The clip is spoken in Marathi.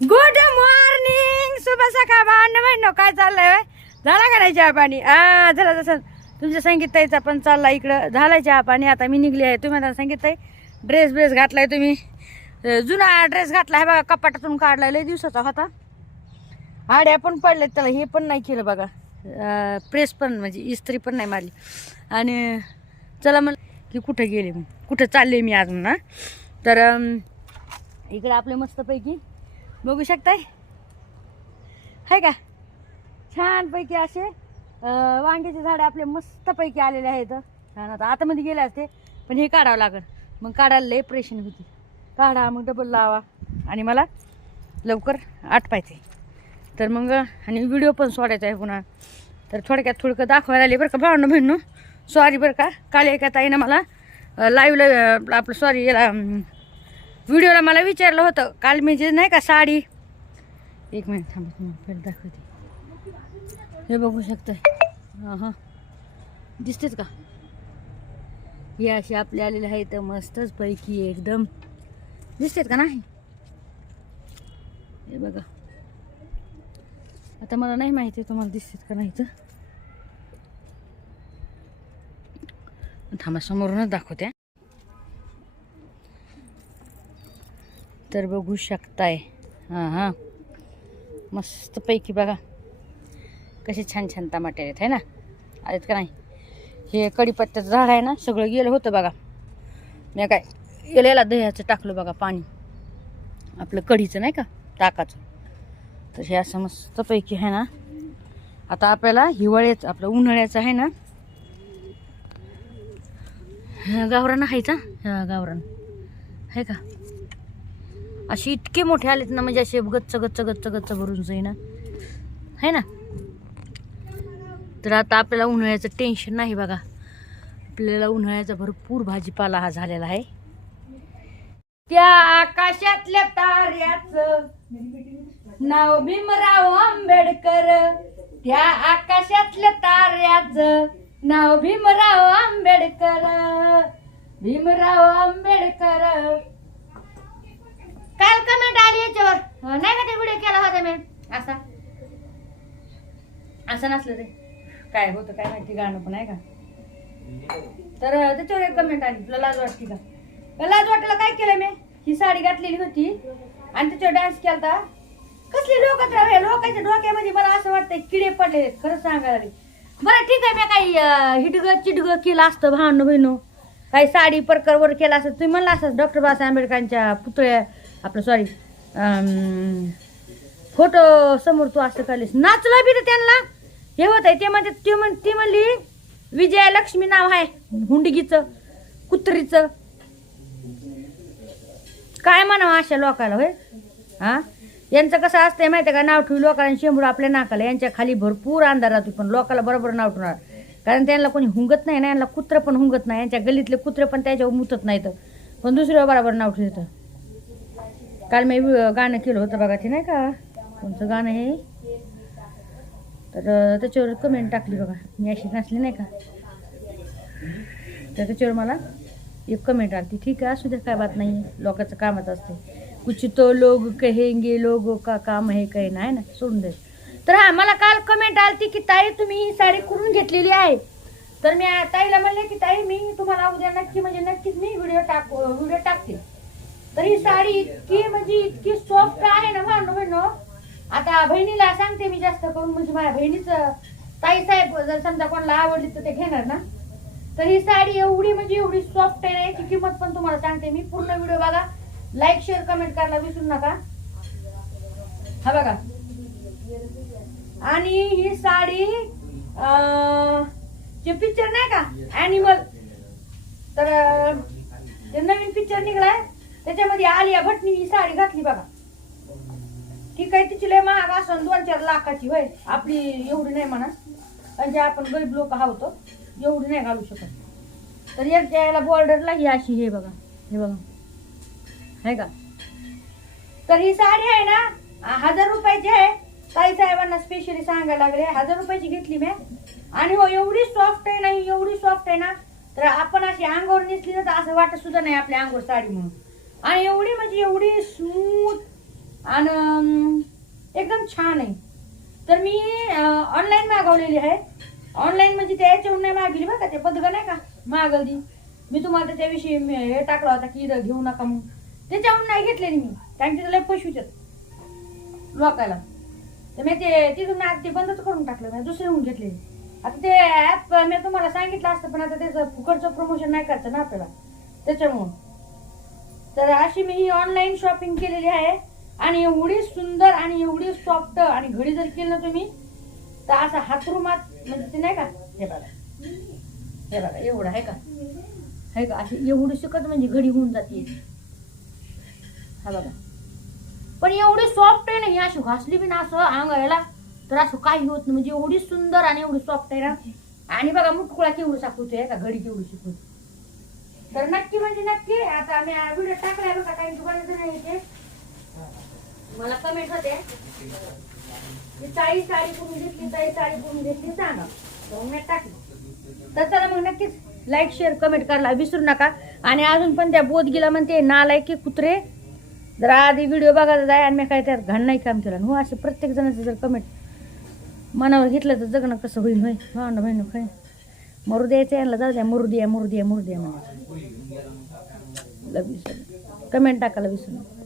गुड मॉर्निंग शुभ सकाळ भावंड बहिणो काय चाललंय झाला का नाही चहा पाणी? आ जसं तुमच्या संगीताईचा पण चालला इकडं. झाला चहा पाणी आता मी निघली आहे. तुम्ही आता संगीताई ड्रेस ब्रेस घातलाय तुम्ही. जुना ड्रेस घातला आहे बघा कपाटातून काढला लय दिवसाचा होता. आड्या पण पडल्यात त्याला हे पण नाही केलं बघा. प्रेस पण म्हणजे इस्त्री पण नाही मारली. आणि चला मग की कुठं गेले मग? कुठं चालले मी अजून ना तर इकडं आपले मस्तपैकी बघू शकताय? आहे का? छानपैकी असे वांग्याचे झाडं आपले मस्तपैकी आलेले आहेत. छान आता आतमध्ये गेले असते पण हे काढावं लागेल. मग काढायला लय प्रेशन होती. काढा मग डबल लावा. आणि मला लवकर आटपायचे. तर मग आणि व्हिडिओ पण सोडायचा आहे पुन्हा. तर थोडक्यात थोडकं दाखवायला आले बरं का भावनं बहिणू सॉरी बरं का. काल एका ताईनं मला लाईव्हला आपलं सॉरी याला व्हिडिओला मला विचारलं होतं काल मी जे नाही का साडी. एक मिनिट थांबा तुम्हाला दाखवते. हे बघू शकतं हां हां दिसतेच का? हे असे आपले आलेले तर मस्तच पैकी एकदम. दिसतेत का नाही? हे बघा. आता मला नाही माहिती तुम्हाला दिसतेत का नाही तर. थांबा समोरूनच दाखवते तर बघू शकताय. हां हां. मस्तपैकी बघा. कसे छान छान टमाटे आहेत है ना? आहेत का नाही? हे कढीपत्त्याचं झाड आहे ना सगळं गेलं होतं बघा. मी काय गेलेला दह्याचं टाकलं बघा पाणी. आपलं कढीचं नाही का टाकाचं. तर हे असं मस्तपैकी आहे ना. आता आपल्याला हिवाळ्याचं आपलं उन्हाळ्याचं आहे ना. हा, गावरान हायचा हा गावरान. आहे का? असे इतके मोठे आलेत ना म्हणजे असे गच्च गच्च गच्च गच्च भरून जाई ना है ना? तर आता आपल्याला उन्हाळ्याचं टेन्शन नाही बघा. आपल्याला उन्हाळ्याचा भरपूर भाजीपाला हा झालेला आहे. त्या आकाशातल्या ताऱ्याचं नाव भीमराव आंबेडकर. त्या आकाशातल्या ताऱ्याचं नाव भीमराव आंबेडकर. भीमराव आंबेडकर. काल कमेंट आली याच्यावर. हो, नाही का ते व्हिडिओ केला होता मी? असा. असं नसलं ते. काय होतं काय माहिती गाणं पण आहे का? तर त्याच्यावर एक कमेंट आली तुला लाज वाटते का? लाज वाटायला काय केलं मी? ही साडी घातलेली होती आणि त्याच्यावर डान्स केलता. कसली लोक लोकांच्या डोक्यामध्ये मला असं वाटतंय किडे पडले खरं सांगायला बरं ठीक आहे मी काही हिटग हिडगं चिडगं केलं असतं भावनं बहिणू. काही साडी परकर वर केलं असतं. तुम्ही म्हणलं असं डॉक्टर बाबासाहेब आंबेडकरांच्या पुतळ्या आपलं सॉरी फोटो समोर तू असं करलीस नाचला बी त्यांना. हे होत आहे ते म्हणते ते म्हण ती म्हणली विजया लक्ष्मी नाव आहे हुंडगीचं कुत्रीचं. काय म्हणावं अशा लोकाला होय? हा? यांचं कसं असतंय माहिती का? नाव ठेवू लोकांना शेंबूड आपल्या नाकाला यांच्या खाली भरपूर अंधार राहतो पण लोकाला बरोबर नाव ठेवणार. कारण त्यांना कोणी हुंगत नाही ना यांना कुत्रं पण हुंगत नाही यांच्या गलीतले कुत्रे पण त्याच्यावर मुतत नाहीत. पण दुसऱ्या बरोबर नाव ठेवतं काल मी गाणं केलं होतं बघा ते नाही का? कोणतं गाणं हे? तर त्याच्यावर कमेंट टाकली बघा. मी अशी नसली नाही का? तर त्याच्यावर मला एक कमेंट आली ठीक आहे असू द्या काय बात नाही. लोकांचं कामच असते. कुछ तो लोग कहेंगे लोगों का काम हे कहना आहे ना? सोडून दे. तर हा मला काल कमेंट आलती की ताई तुम्ही ही साडी करून घेतलेली आहे? तर मी ताईला म्हणले की ताई मी तुम्हाला उद्या नक्की म्हणजे नक्कीच मी व्हिडिओ टाक व्हिडिओ टाकते. तर ही साडी इतकी म्हणजे इतकी सॉफ्ट आहे ना भांडू बहिणो आता बहिणीला सांगते मी जास्त करून म्हणजे माझ्या बहिणीचं ताई साहेब जर समजा कोणाला आवडली तर ते घेणार ना. तर ही साडी एवढी म्हणजे एवढी सॉफ्ट आहे ना याची किंमत पण तुम्हाला सांगते मी. पूर्ण व्हिडिओ बघा. लाईक शेअर कमेंट करायला विसरू नका. हा बघा. आणि ही साडी जे पिक्चर नाही का? अॅनिमल तर ते नवीन पिक्चर निघलाय. त्याच्यामध्ये आलिया भटनी ही साडी घातली बघा. ठीक आहे तिची लय महाग असं दोन चार लाखाची होय. आपली एवढी नाही म्हणा. म्हणजे आपण गरीब लोक आहोत एवढी नाही घालू शकत. तर एक याला बॉर्डरला ही अशी हे बघा हे बघा. आहे का? तर ही साडी आहे ना हजार रुपयाची आहे. ताई साहेबांना स्पेशली सांगायला लागले हजार रुपयाची घेतली मी. आणि हो एवढी सॉफ्ट आहे ना ही एवढी सॉफ्ट आहे ना तर आपण अशी अंगावर नेसली ना तर असं वाटत सुद्धा नाही आपल्या अंगावर साडी म्हणून. आणि एवढी म्हणजे एवढी स्मूथ आणि एकदम छान आहे. तर मी ऑनलाईन मागवलेली आहे. ऑनलाईन म्हणजे त्या याच्यावरून नाही मागवली बरं का ते पदग नाही का मागवली. मी तुम्हाला त्याच्याविषयी हे टाकला होता की घेऊ नका म्हणून. त्याच्यावरून नाही घेतलेली मी. कारण की त्याला पशुच्यात लोकायला. तर मी ते तिथून मी ते बंदच करून टाकलं. मी दुसरीहून घेतलेली. आता ते ॲप मी तुम्हाला सांगितलं असतं पण आता त्याचं फुकटचं प्रमोशन नाही करायचं ना आपल्याला. त्याच्यामुळं. तर अशी मी ही ऑनलाईन शॉपिंग केलेली आहे. आणि एवढी सुंदर आणि एवढी सॉफ्ट आणि घडी जर केलं ना तुम्ही तर असं हातरुमात म्हणजे ते नाही का? हे बघा. हे बघा एवढं आहे का? आहे का अशी एवढी शिकत म्हणजे घडी होऊन जाते. हा बघा. पण एवढी सॉफ्ट आहे ना ही अशी घासली बी ना असं अंगायला तर असं काही होत नाही. म्हणजे एवढी सुंदर आणि एवढी सॉफ्ट आहे ना. आणि बघा मुठकुळा केवढी साकूचे का? घडी केवढी शिकून तर नक्की म्हणजे नक्की आता आम्ही व्हिडिओ टाकलाय बघा काही दुकानाचं नाही इथे. मला कमेंट होते. की चाळीस साडी करून घेतली चाळीस साडी करून घेतली सांगा. मी टाकली. तर चला मग नक्कीच लाईक शेअर कमेंट करायला विसरू नका. आणि अजून पण त्या बोधगीला म्हणते नालायक की कुत्रे. जर आधी व्हिडिओ बघायचा जाय आणि मी काय त्यात घाण नाही काम केलं. हो असे प्रत्येक जणाचं जर कमेंट मनावर घेतलं तर जगणं कसं होईल होय? भावना बहिण काय? मरू द्यायचं यांना जाऊ द्या मरू द्या मरू द्या मरू द्या म्हणायचं कमेंट टाकायला विसरू नका.